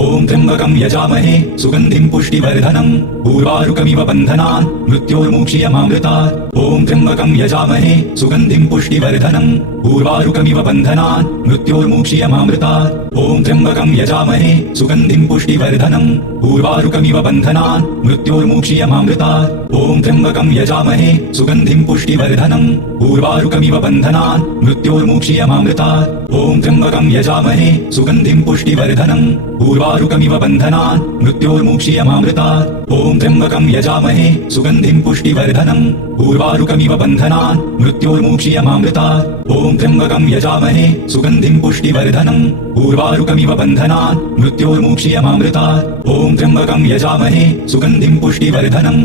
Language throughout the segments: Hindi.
ॐ त्र्यम्बकं यजामहे सुगन्धिं पुष्टिवर्धनम् उर्वारुकमिव बन्धनान् मृत्योर्मुक्षीयमामृतात् ॐ त्र्यम्बकं यजामहे सुगन्धिं पुष्टिवर्धनम् उर्वारुकमिव बन्धनान् मृत्योर्मुक्षीयमामृतात् ॐ त्र्यम्बकं यजामहे सुगन्धिं पुष्टिवर्धनम् उर्वारुकमिव बन्धनान् मृत्योर्मुक्षीयमामृतात् ॐ त्र्यम्बकं यजामहे सुगन्धिं पुष्टिवर्धनम् उर्वारुकमिव बन्धनान् मृत्योर्मुक्षीयमामृतात् ॐ त्र्यम्बकं यजामहे सुगन्धिं पुष्टिवर्धनम् उर्वारुकमिव बन्धनान् मृत्योर्मुक्षीयमामृतात् ॐ त्र्यम्बकं यजामहे सुगन्धिं पुष्टिवर्धनम् उर्वारुकमिव बन्धनान् मृत्योर्मुक्षीयमामृतात् ॐ त्र्यम्बकं यजामहे सुगन्धिं पुष्टिवर्धनम् उर्वारुकमिव बन्धनान् मृत्योर्मुक्षीयमामृतात् ॐ त्र्यम्बकं यजामहे सुगन्धिं पुष्टिवर्धनम्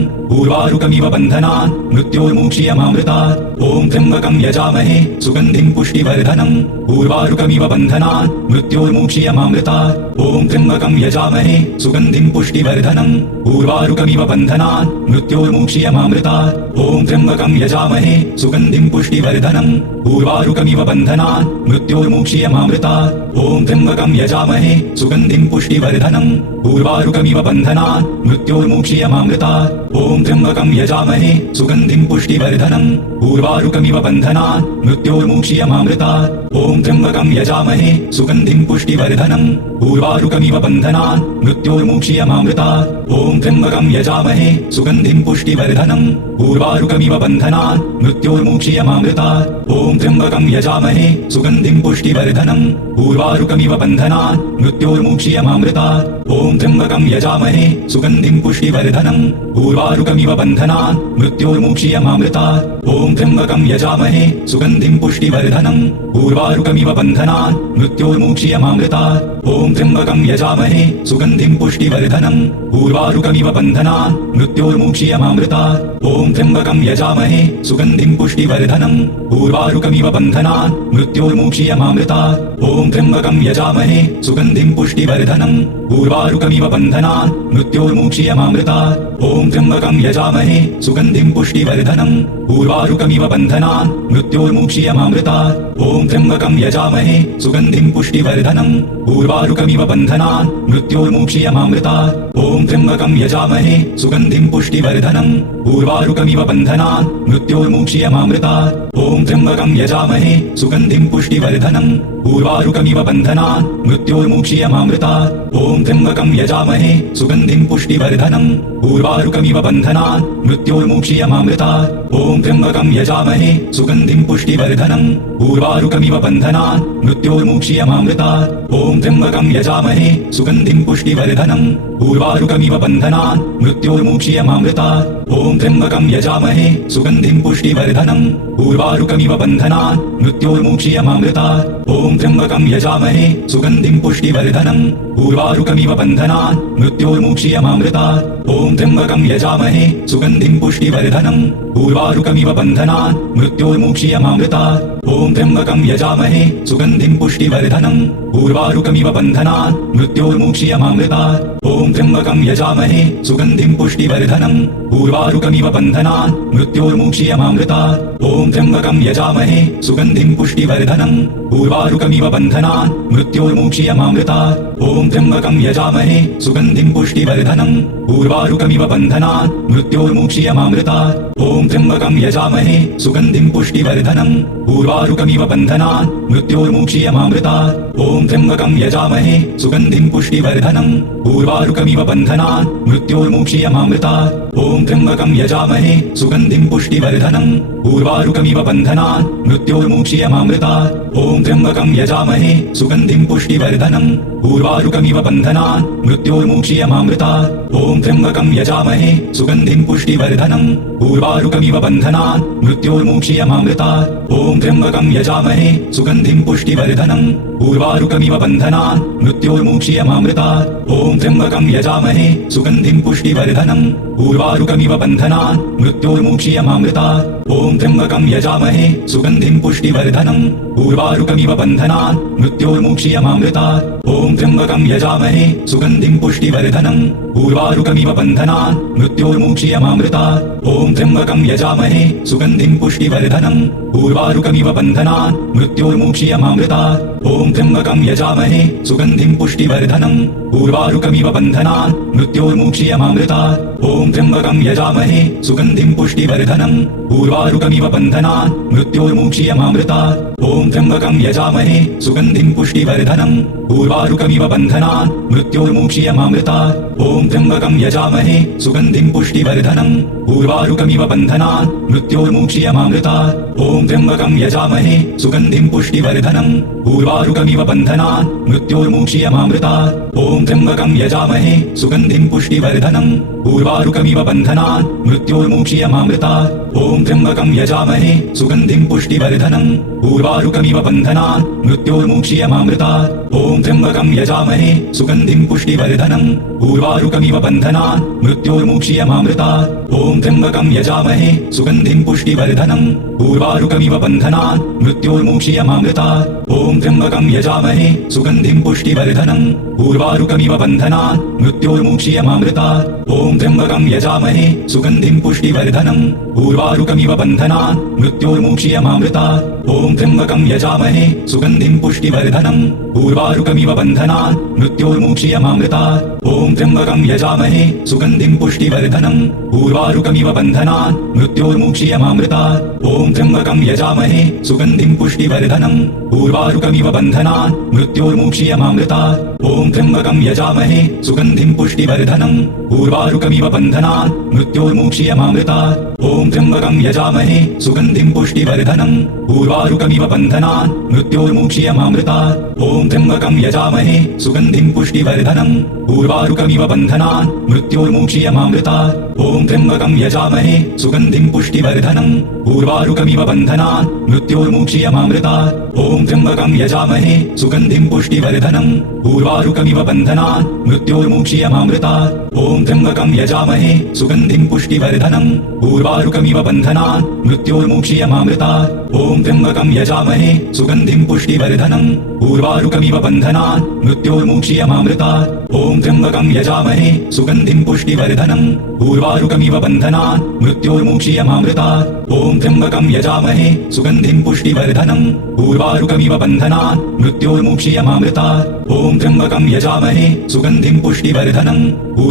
उर्वारुकमिव बन्धनान् मृत्योर्मुक्षीयमामृतात् ॐ त्र्यम्बकं यजामहे सुगन्धिं पुष्टिवर्धनम् उर्वारुकमिव बन्धनान् मृत्योर्मुक्षीयमामृतात् ॐ त्र्यम्बकं यजामहे सुगन्धिं पुष्टिवर्धनम् उर्वारुकमिव बन्धनान् मृत्योर्मुक्षीयमामृतात् ॐ त्र्यम्बकं यजामहे सुगन्धिं पुष्टिवर्धनम् उर्वारुकमिव बन्धनान् मृत्योर्मुक्षीयमामृतात् ॐ त्र्यम्बकं यजामहे सुगन्धिं पुष्टिवर्धनम् उर्वारुकमिव बन्धनान् मृत्योर्मुक्षीयमामृतात् ॐ त्र्यम्बकं यजामहे सुगन्धिं पुष्टिवर्धनम् उर्वारुकमिव बन्धनान् मृत्योर्मुक्षीयमामृतात् ॐ त्र्यम्बकं यजामहे सुगन्धिं पुष्टिवर्धनम् उर्वारुकमिव बन्धनान् मृत्योर्मुक्षीयमामृतात् ॐ त्र्यम्बकं यजामहे सुगन्धिं पुष्टिवर्धनम् उर्वारुकमिव बन्धनान् मृत्योर्मुक्षीयमामृतात् ॐ त्र्यम्बकं यजामहे सुगन्धिं पुष्टिवर्धनम् उर्वारुकमिव बन्धनान् मृत्योर्मुक्षीयमामृतात् ॐ त्र्यम्बकं यजामहे सुगन्धिं पुष्टिवर्धनम् उर्वारुकमिव बन्धनान् मृत्योर्मुक्षीयमामृतात् ॐ त्र्यम्बकं यजामहे सुगन्धिं पुष्टिवर्धनम् उर्वारुकमिव बन्धनान् मृत्योर्मुक्षीयमामृतात् ॐ त्र्यम्बकं यजामहे सुगन्धिं पुष्टिवर्धनम् उर्वारुकमिव बन्धनान् मृत्योर्मुक्षीयमामृतात् ॐ त्र्यम्बकं यजामहे सुगन्धिं पुष्टिवर्धनम् उर्वारुकमिव बन्धनान् मृत्योर्मुक्षीयमामृतात् ॐ त्र्यम्बकं यजामहे सुगन्धिं पुष्टिवर्धनम् उर्वारुकमिव बन्धनान् मृत्योर्मुक्षीयमामृतात् ॐ त्र्यम्बकं यजामहे सुगन्धिं पुष्टिवर्धनम् उर्वारुकमिव बन्धनान् मृत्योर्मुक्षीयमामृतात् ॐ त्र्यम्बकं यजामहे सुगन्धिं पुष्टिवर्धनम् उर्वारुकमिव बन्धनान् मृत्योर्मुक्षीयमामृतात् ॐ त्र्यम्बकं यजामहे सुगन्धिं पुष्टिवर्धनम् उर्वारुकमिव बन्धनान् मृत्योर्मुक्षीयमामृतात् ॐ त्र्यम्बकं यजामहे सुगन्धिं पुष्टिवर्धनम् उर्वारुकमिव बन्धनान् मृत्योर्मुक्षीयमामृतात् ॐ त्र्यम्बकं यजामहे सुगन्धिं पुष्टिवर्धनम् उर्वारुकमिव बन्धनान् मृत्योर्मुक्षीयमामृतात् ॐ त्र्यम्बकं यजामहे सुगन्धिं पुष्टिवर्धनम् उर्वारुकमिव बन्धनान् मृत्योर्मुक्षीयमामृतात् ॐ त्र्यम्बकं यजामहे सुगन्धिं पुष्टिवर्धनम् उर्वारुकमिव बन्धनान् मृत्योर्मुक्षीयमामृतात् ॐ त्र्यम्बकं यजामहे सुगन्धिं पुष्टिवर्धनम् उर्वारुकमिव बन्धनान् मृत्योर्मुक्षीयमामृतात् ॐ त्र्यम्बकं यजामहे सुगन्धिं पुष्टिवर्धनम् उर्वारुकमिव बन्धनान् मृत्योर्मुक्षीयमामृतात् ॐ त्र्यम्बकं यजामहे सुगन्धिं पुष्टिवर्धनम् उर्वारुकमिव बन्धनान् मृत्योर्मुक्षीयमामृतात् ॐ त्र्यम्बकं यजामहे सुगन्धिं पुष्टिवर्धनम् उर्वारुकमिव बन्धनान् मृत्योर्मुक्षीयमामृतात् ॐ त्र्यम्बकं यजामहे सुगन्धिं पुष्टिवर्धनम् उर्वारुकमिव बन्धनान् मृत्योर्मुक्षीयमामृतात् ॐ त्र्यम्बकं यजामहे सुगन्धिं पुष्टिवर्धनम् उर्वारुकमिव बन्धनान् मृत्योर्मुक्षीयमामृतात् ॐ त्र्यम्बकं यजामहे सुगन्धिं पुष्टिवर्धनम् उर्वारुकमिव बन्धनान् मृत्योर्मुक्षीयमामृतात् ॐ त्र्यम्बकं यजामहे सुगन्धिं पुष्टिवर्धनम् उर्वारुकमिव बन्धनान् मृत्योर्मुक्षीयमामृतात् ॐ त्र्यम्बकं यजामहे सुगन्धिं पुष्टिवर्धनम् उर्वारुकमिव बन्धनान् मृत्योर्मुक्षीयमामृतात् ॐ त्र्यम्बकं यजामहे सुगन्धिं पुष्टिवर्धनम् उर्वारुकमिव बन्धनान् मृत्योर्मुक्षीयमामृतात् ॐ त्र्यम्बकं यजामहे सुगन्धिं पुष्टिवर्धनम् उर्वारुकमिव बन्धनान् मृत्योर्मुक्षीयमामृतात् ॐ त्र्यम्बकं यजामहे सुगन्धिं पुष्टिवर्धनम् उर्वारुकमिव बन्धनान् मृत्योर्मुक्षीयमामृतात् ॐ त्र्यम्बकं यजामहे सुगन्धिं पुष्टिवर्धनम् उर्वारुकमिव बन्धनान् मृत्योर्मुक्षीयमामृतात् ॐ त्र्यम्बकं यजामहे सुगन्धिं पुष्टिवर्धनम् उर्वारुकमिव बन्धनान् मृत्योर्मुक्षीयमामृतात् ॐ त्र्यम्बकं यजामहे सुगन्धिं पुष्टिवर्धनम् उर्वारुकमिव बन्धनान् मृत्योर्मुक्षीयमामृतात् ॐ त्र्यम्बकं यजामहे सुगन्धिं पुष्टिवर्धनम् उर्वारुकमिव बन्धनान् मृत्योर्मुक्षीयमामृतात् ॐ त्र्यम्बकं त्र्यम्बकं यजामहे सुगन्धिं पुष्टिवर्धनम् उर्वारुकमिव बन्धनान् मृत्योर्मुक्षीयमामृतात् ॐ त्र्यम्बकं यजामहे सुगन्धिं पुष्टिवर्धनम् उर्वारुकमिव बन्धनान् मृत्योर्मुक्षीयमामृतात् ॐ त्र्यम्बकं यजामहे सुगन्धिं पुष्टिवर्धनम् उर्वारुकमिव बन्धनान् मृत्योर्मुक्षीयमामृतात् ॐ त्र्यम्बकं यजामहे सुगन्धिं पुष्टिवर्धनम् उर्वारुकमिव बन्धनान् मृत्योर्मुक्षीयमामृतात् ॐ त्र्यम्बकं यजामहे सुगन्धिं पुष्टिवर्धनम् उर्वारुकमिव बन्धनान् मृत्योर्मुक्षीयमामृतात् ॐ त्र्यम्बकं यजामहे सुगन्धिं पुष्टिवर्धनम् उर्वारुकमिव बन्धनान् मृत्योर्मुक्षीयमामृतात् ॐ त्र्यम्बकं यजामहे सुगन्धिं पुष्टिवर्धनम् उर्वारुकमिव बन्धनान् मृत्योर्मुक्षीयमामृतात् ॐ त्र्यम्बकं यजामहे सुगन्धिं पुष्टिवर्धनम् उर्वारुकमिव बन्धनान् मृत्योर्मुक्षीयमामृतात् ॐ त्र्यम्बकं यजामहे सुगन्धिं पुष्टिवर्धनम् उर्वारुकमिव बन्धनान् मृत्योर्मुक्षीयमामृतात् ॐ त्र्यम्बकं यजामहे सुगन्धिं पुष्टिवर्धनम् उर्वारुकमिव बन्धनान् मृत्योर्मुक्षीयमामृतात् ॐ त्र्यम्बकं यजामहे सुगन्धिं पुष्टिवर्धनम् उर्वारुकमिव बन्धनान् मृत्योर्मुक्षीयमामृतात् ॐ त्र्यम्बकं यजामहे सुगन्धिं पुष्टिवर्धनम् उर्वारुकमिव बन्धनान् मृत्योर्मुक्षीयमामृतात् ॐ त्र्यम्बकं यजामहे सुगन्धिं पुष्टिवर्धनम् उर्वारुकमिव बन्धनान् मृत्योर्मुक्षीयमामृतात् ॐ त्र्यम्बकं यजामहे सुगन्धिं पुष्टिवर्धनम् उर्वारुकमिव बन्धनान् मृत्योर्मुक्षीयमामृतात् ॐ त्र्यम्बकं यजामहे सुगन्धिं पुष्टिवर्धनम् उर्वारुकमिव बन्धनान् मृत्योर्मुक्षीयमामृतात् ॐ त्र्यम्बकं यजामहे सुगन्धिं पुष्टिवर्धनम् उर्वारुकमिव बन्धनान् मृत्योर्मुक्षीयमामृतात् ॐ त्र्यम्बकं यजामहे सुगन्धिं पुष्टिवर्धनम् उर्वारुकमिव बन्धनान् मृत्योर्मुक्षीयमामृतात् ॐ त्र्यम्बकं यजामहे सुगन्धिं पुष्टिवर्धनम् उर्वारुकमिव बन्धनान् मृत्योर्मुक्षीयमामृतात् ॐ त्र्यम्बकं यजामहे सुगन्धिं पुष्टिवर्धनम् उर्वारुकमिव बन्धनान् मृत्योर्मुक्षीयमामृतात् ॐ त्र्यम्बकं यजामहे सुगन्धिं पुष्टिवर्धनम् उर्वारुकमिव बन्धनान् मृत्योर्मुक्षीयमामृतात् ॐ त्र्यम्बकं यजामहे सुगन्धिं पुष्टिवर्धनम् उर्वारुकमिव बन्धनान् मृत्योर्मुक्षीयमामृतात् ॐ त्र्यम्बकं यजामहे सुगन्धिं पुष्टिवर्धनम् उर्वारुकमिव बन्धनान् मृत्योर्मुक्षीयमामृतात् ॐ त्र्यम्बकं यजामहे सुगन्धिं पुष्टिवर्धनम् उर्वारुकमिव बन्धनान् मृत्योर्मुक्षीयमामृतात् ॐ त्र्यम्बकं यजामहे सुगन्धिं पुष्टिवर्धनम् उर्वारुकमिव बन्धनान् मृत्योर्मुक्षीयमामृतात् ॐ त्र्यम्बकं यजामहे सुगन्धिं पुष्टिवर्धनम्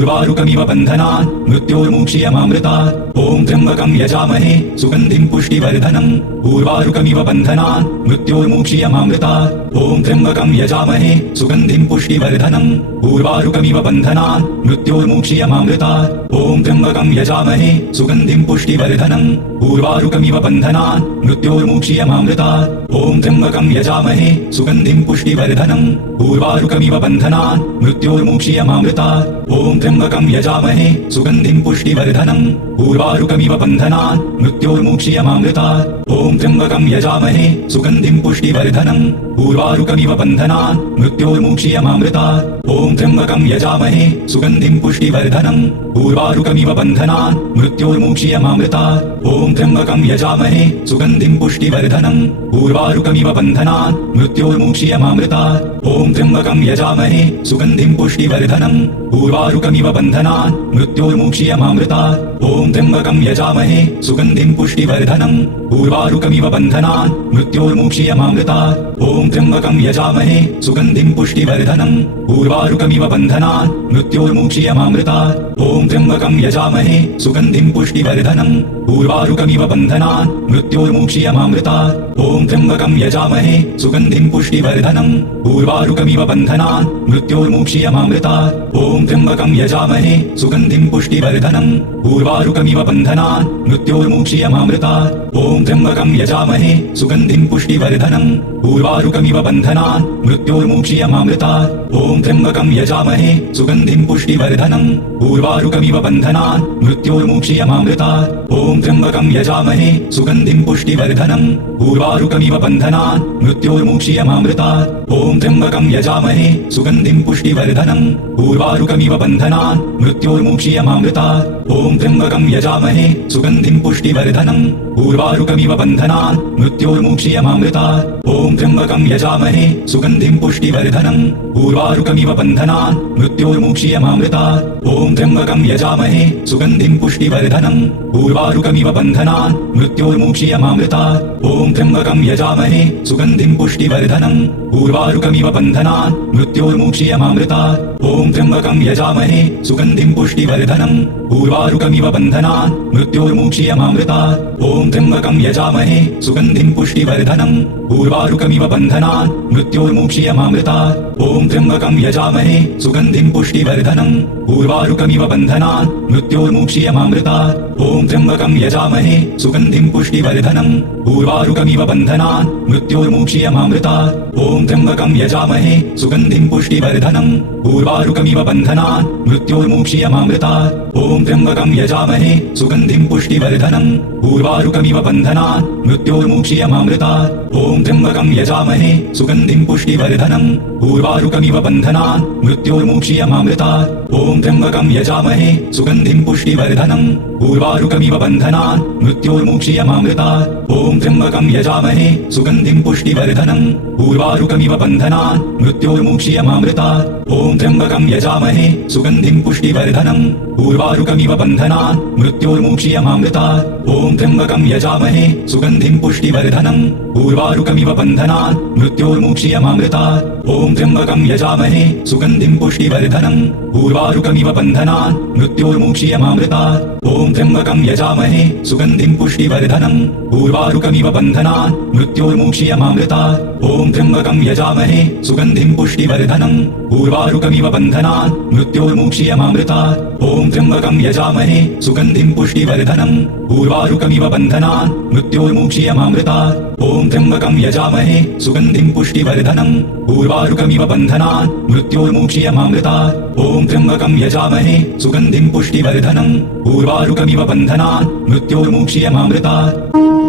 उर्वारुकमिव बन्धनान् मृत्योर्मुक्षीयमामृतात् ॐ त्र्यम्बकं यजामहे सुगन्धिं पुष्टिवर्धनम् उर्वारुकमिव बन्धनान् मृत्योर्मुक्षीयमामृतात् ॐ त्र्यम्बकं यजामहे सुगन्धिं पुष्टिवर्धनम् उर्वारुकमिव बन्धनान् मृत्योर्मुक्षीयमामृतात् ॐ त्र्यम्बकं यजामहे सुगन्धिं पुष्टिवर्धनम् उर्वारुकमिव बन्धनान् मृत्योर्मुक्षीयमामृतात् ॐ त्र्यम्बकं यजामहे सुगन्धिं पुष्टिवर्धनम् उर्वारुकमिव बन्धनान् मृत्योर्मुक्षीयमामृतात् ॐ त्र्यम्बकं यजामहे सुगन्धिं पुष्टिवर्धनम् उर्वारुकमिव बन्धनान् मृत्योर्मुक्षीयमामृतात् ॐ त्र्यम्बकं यजामहे सुगन्धिं पुष्टिवर्धनम् उर्वारुकमिव बन्धनान् मृत्योर्मुक्षीयमामृतात् ॐ त्र्यम्बकं यजामहे सुगन्धिं पुष्टिवर्धनम् उर्वारुकमिव बन्धनान् मृत्योर्मुक्षीयमामृतात् ॐ त्र्यम्बकं यजामहे सुगन्धिं पुष्टिवर्धनम् उर्वारुकमिव बन्धनान् मृत्योर्मुक्षीयमामृतात् ॐ त्र्यम्बकं यजामहे सुगन्धिं पुष्टिवर्धनम् उर्वारुकमिव बन्धनान् मृत्योर्मुक्षीयमामृतात् ॐ त्र्यम्बकं यजामहे सुगन्धिं पुष्टिवर्धनम् उर्वारुकमिव बन्धनान् मृत्योर्मुक्षीयमामृतात् ॐ त्र्यम्बकं यजामहे सुगन्धिं पुष्टिवर्धनम् उर्वारुकमिव बन्धनान् मृत्योर्मुक्षीयमामृतात् ॐ त्र्यम्बकं यजामहे सुगन्धिं पुष्टिवर्धनम् उर्वारुकमिव बन्धनान् मृत्योर्मुक्षीयमामृतात् ॐ त्र्यम्बकं यजामहे सुगन्धिं पुष्टिवर्धनम् उर्वारुकमिव बन्धनान् मृत्योर्मुक्षीयमामृतात् ॐ त्र्यम्बकं यजामहे सुगन्धिं पुष्टिवर्धनम् उर्वारुकमिव बन्धनान् मृत्योर्मुक्षीयमामृतात् ॐ त्र्यम्बकं यजामहे सुगन्धिं पुष्टिवर्धनम् उर्वारुकमिव बन्धनान् मृत्योर्मुक्षीयमामृतात् ॐ त्र्यम्बकं यजामहे सुगन्धिं पुष्टिवर्धनम् उर्वारुकमिव बन्धनान् मृत्योर्मुक्षीयमामृतात् ॐ त्र्यम्बकं यजामहे सुगन्धिं पुष्टिवर्धनम् उर्वारुकमिव बन्धनान् मृत्योर्मुक्षीयमामृतात् ॐ त्र्यम्बकं यजामहे सुगन्धिं पुष्टिवर्धनम् उर्वारुकमिव बन्धनान् मृत्योर्मुक्षीयमामृतात् ॐ त्र्यम्बकं यजामहे सुगन्धिं पुष्टिवर्धनम् उर्वारुकमिव बन्धनान् मृत्योर्मुक्षीयमामृतात् ॐ त्र्यम्बकं यजामहे सुगन्धिं पुष्टिवर्धनम् उर्वारुकमिव बन्धनान् मृत्योर्मुक्षीयमामृतात् ॐ त्र्यम्बकं यजामहे सुगन्धिं पुष्टिवर्धनम् उर्वारुकमिव बन्धनान् मृत्योर्मुक्षीयमामृतात् ॐ त्र्यम्बकं यजामहे सुगन्धिं पुष्टिवर्धनम् उर्वारुकमिव बन्धनान् मृत्योर्मुक्षीयमामृतात् ॐ त्र्यम्बकं यजामहे सुगन्धिं पुष्टिवर्धनम् उर्वारुकमिव बन्धनान् मृत्योर्मुक्षीयमामृतात् ॐ त्र्यम्बकं यजामहे सुगन्धिं पुष्टिवर्धनम् उर्वारुकमिव बन्धनान् मृत्योर्मुक्षीयमामृतात् ॐ त्र्यम्बकं यजामहे सुगन्धिं पुष्टिवर्धनम् उर्वारुकमिव बन्धनान् मृत्योर्मुक्षीयमामृतात् ॐ त्र्यम्बकं यजामहे सुगन्धिं पुष्टिवर्धनम् उर्वारुकमिव बन्धनान् मृत्योर्मुक्षीयमामृतात् ॐ त्र्यम्बकं यजामहे सुगन्धिं पुष्टिवर्धनम् उर्वारुकमिव बन्धनान् मृत्योर्मुक्षीयमामृतात् ॐ त्र्यम्बकं यजामहे सुगन्धिं पुष्टिवर्धनम् उर्वारुकमिव बन्धनान् मृत्योर्मुक्षीयमामृतात् ॐ त्र्यम्बकं यजामहे सुगन्धिं पुष्टिवर्धनम् उर्वारुकमिव बन्धनान् मृत्योर्मुक्षीयमामृतात् ॐ त्र्यम्बकं यजामहे सुगन्धिं पुष्टिवर्धनम् उर्वारुकमिव बन्धनान् मृत्योर्मुक्षीयमामृतात् ॐ त्र्यम्बकं यजामहे सुगन्धिं पुष्टिवर्धनम् उर्वारुकमिव बन्धनान् मृत्योर्मुक्षीयमामृतात् ॐ त्र्यम्बकं यजामहे सुगन्धिं पुष्टिवर्धनम् उर्वारुकमिव बन्धनान् मृत्योर्मुक्षीयमामृतात् ॐ त्र्यम्बकं यजामहे सुगन्धिं पुष्टिवर्धनम् उर्वारुकमिव बन्धनान् मृत्योर्मुक्षीयमामृतात् ॐ त्र्यम्बकं यजामहे सुगन्धिं पुष्टिवर्धनम् उर्वारुकमिव बन्धनान् मृत्योर्मुक्षीयमामृतात् ॐ त्र्यम्बकं यजामहे सुगन्धिं पुष्टिवर्धनम् उर्वारुकमिव बन्धनान् मृत्योर्मुक्षीयमामृतात् ॐ त्र्यम्बकं यजामहे सुगन्धिं पुष्टिवर्धनम् उर्वारुकमिव बन्धनान् मृत्योर्मुक्षीयमामृतात् ॐ त्र्यम्बकं यजामहे सुगन्धिं पुष्टिवर्धनम् उर्वारुकमिव बन्धनान् मृत्योर्मुक्षीयमामृतात् ॐ त्र्यम्बकं यजामहे सुगन्धिं पुष्टिवर्धनम् उर्वारुकमिव बन्धनान् मृत्योर्मुक्षीयमामृतात् ॐ त्र्यम्बकं यजामहे सुगन्धिं पुष्टिवर्धनम् उर्वारुकमिव बन्धनान् मृत्योर्मुक्षीयमामृतात्